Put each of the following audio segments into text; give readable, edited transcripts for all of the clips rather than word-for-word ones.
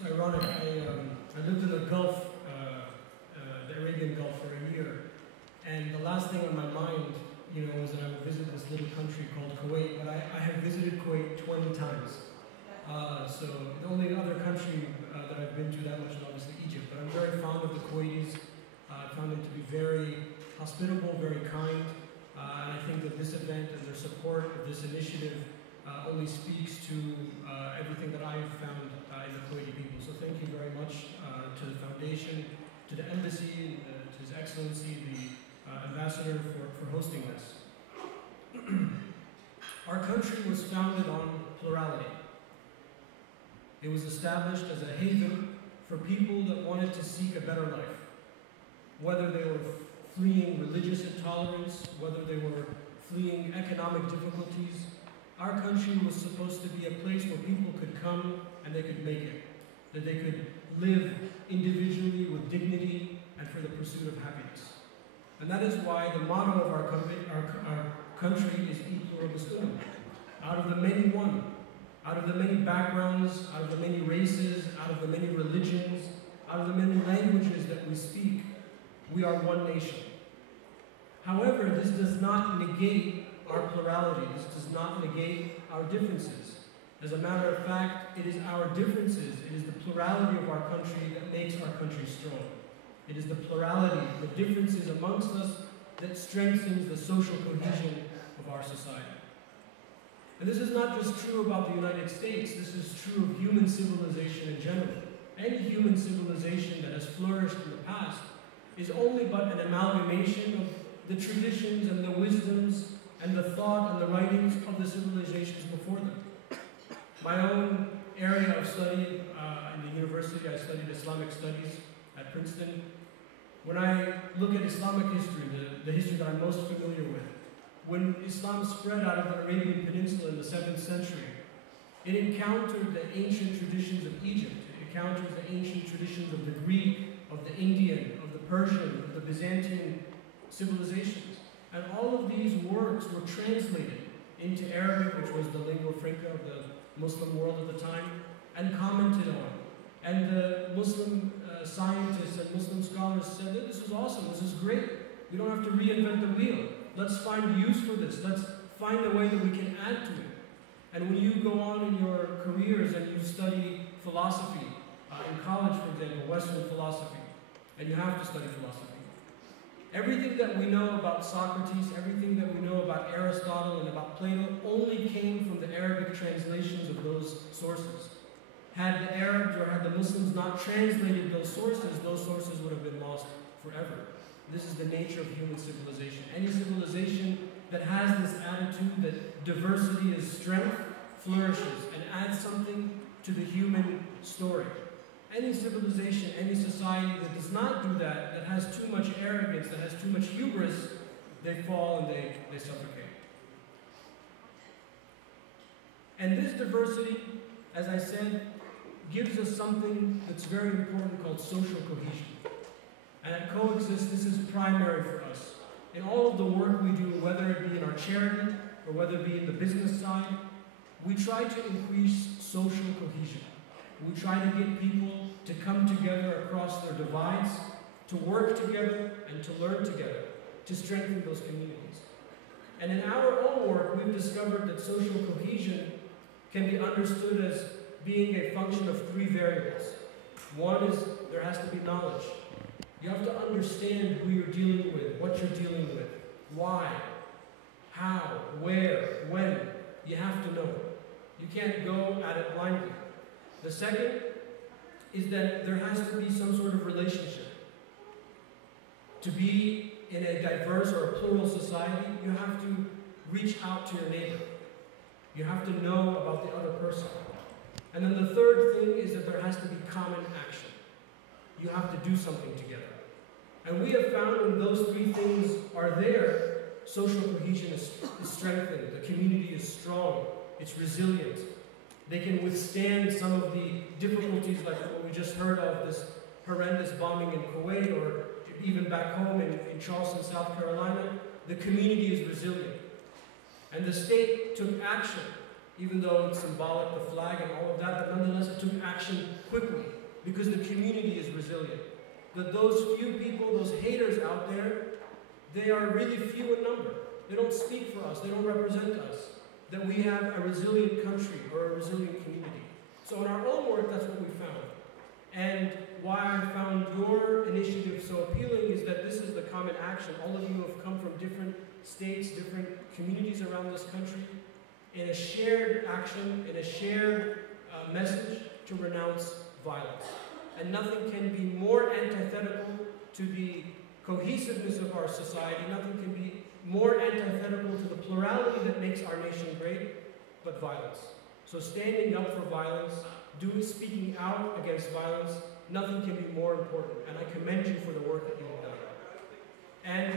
It's ironic. I lived in the Gulf, the Arabian Gulf for a year, and the last thing on my mind, was that I would visit this little country called Kuwait. But I have visited Kuwait 20 times. So the only other country that I've been to that much is obviously Egypt. But I'm very fond of the Kuwaitis. I found them to be very hospitable, very kind, and I think that this event and their support of this initiative only speaks to everything that I've found in the Kuwaiti people. So thank you very much to the foundation, to the embassy, to His Excellency, the ambassador for hosting this. Our country was founded on plurality. It was established as a haven for people that wanted to seek a better life. Whether they were fleeing religious intolerance, whether they were fleeing economic difficulties, our country was supposed to be a place where people could come and they could make it. That they could live individually with dignity and for the pursuit of happiness. And that is why the motto of our country is E pluribus unum. Out of the many one. Out of the many backgrounds, out of the many races, out of the many religions, out of the many languages that we speak, we are one nation. However, this does not negate our plurality. This does not negate our differences. As a matter of fact, it is our differences, it is the plurality of our country that makes our country strong. It is the plurality, the differences amongst us that strengthens the social cohesion of our society. And this is not just true about the United States, this is true of human civilization in general. Any human civilization that has flourished in the past is only but an amalgamation of the traditions and the wisdoms and the thought and the writings of the civilizations before them. My own area of study in the university, I studied Islamic studies at Princeton. When I look at Islamic history, the history that I'm most familiar with, when Islam spread out of the Arabian Peninsula in the 7th century, it encountered the ancient traditions of Egypt. It encountered the ancient traditions of the Greek, of the Indian, of the Persian, of the Byzantine civilizations. And all of these works were translated into Arabic, which was the lingua franca of the Muslim world at the time, and commented on. And the Muslim scientists and Muslim scholars said that this is awesome, this is great. We don't have to reinvent the wheel. Let's find use for this. Let's find a way that we can add to it. And when you go on in your careers and you study philosophy, in college, for example, Western philosophy, and you have to study philosophy, everything that we know about Socrates, everything that we know about Aristotle and about Plato only came from the Arabic translations of those sources. Had the Arabs or had the Muslims not translated those sources would have been lost forever. This is the nature of human civilization. Any civilization that has this attitude that diversity is strength flourishes and adds something to the human story. Any civilization, any society that does not do that, that has too much arrogance, that has too much hubris, they fall and they suffocate. And this diversity, as I said, gives us something that's very important called social cohesion. And at Coexist, this is primary for us. In all of the work we do, whether it be in our charity or whether it be in the business side, we try to increase social cohesion. We try to get people to come together across their divides, to work together and to learn together, to strengthen those communities. And in our own work, we've discovered that social cohesion can be understood as being a function of three variables. One is there has to be knowledge. You have to understand who you're dealing with, what you're dealing with, why, how, where, when. You have to know. You can't go at it blindly. The second is that there has to be some sort of relationship. To be in a diverse or a plural society, you have to reach out to your neighbor. You have to know about the other person. And then the third thing is that there has to be common action. You have to do something together. And we have found when those three things are there, social cohesion is strengthened, the community is strong, it's resilient. They can withstand some of the difficulties like what we just heard of, this horrendous bombing in Kuwait, or even back home in Charleston, South Carolina. The community is resilient. And the state took action even though it's symbolic, the flag and all of that, but nonetheless it took action quickly because the community is resilient. That those few people, those haters out there, they are really few in number. They don't speak for us, they don't represent us. That we have a resilient country or a resilient community. So in our own work, that's what we found. And why I found your initiative so appealing is that this is the common action. All of you have come from different states, different communities around this country, in a shared action, in a shared message to renounce violence. And nothing can be more antithetical to the cohesiveness of our society, nothing can be more antithetical to the plurality that makes our nation great, but violence. So standing up for violence, speaking out against violence, nothing can be more important. And I commend you for the work that you have done. And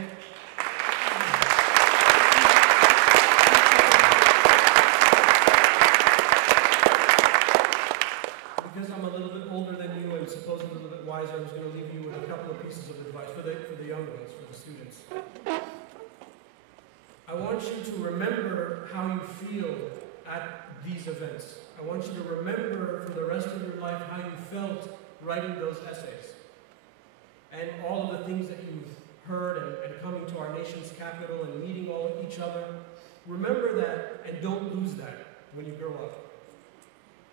because I'm a little bit older than you and supposedly a little bit wiser, I was going to leave you with a couple of pieces of advice for the young ones, for the students. I want you to remember how you feel at these events. I want you to remember for the rest of your life how you felt writing those essays. And all of the things that you've heard and coming to our nation's capital and meeting each other. Remember that and don't lose that when you grow up.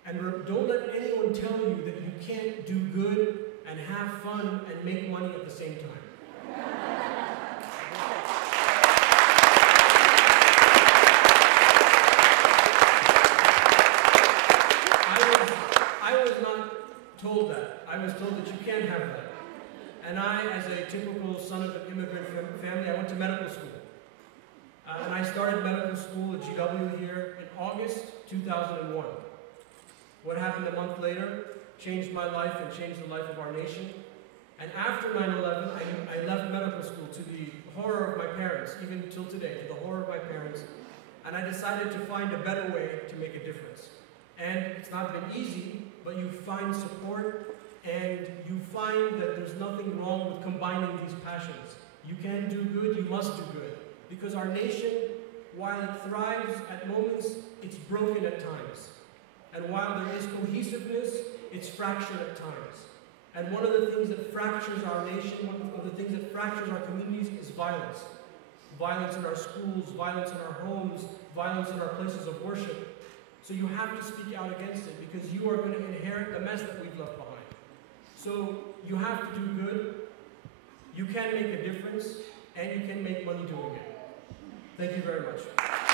And don't let anyone tell you that you can't do good and have fun and make money at the same time. I was not told that. I was told that you can have that. And I, as a typical son of an immigrant family, I went to medical school. And I started medical school at GW here in August 2001. What happened a month later changed my life and changed the life of our nation. And after 9/11, I left medical school to the horror of my parents, even till today, to the horror of my parents. And I decided to find a better way to make a difference. And it's not been easy, but you find support and you find that there's nothing wrong with combining these passions. You can do good, you must do good. Because our nation, while it thrives at moments, it's broken at times. And while there is cohesiveness, it's fractured at times. And one of the things that fractures our nation, one of the things that fractures our communities is violence. Violence in our schools, violence in our homes, violence in our places of worship. So you have to speak out against it because you are going to inherit the mess that we've left behind. So you have to do good, you can make a difference, and you can make money doing it. Thank you very much.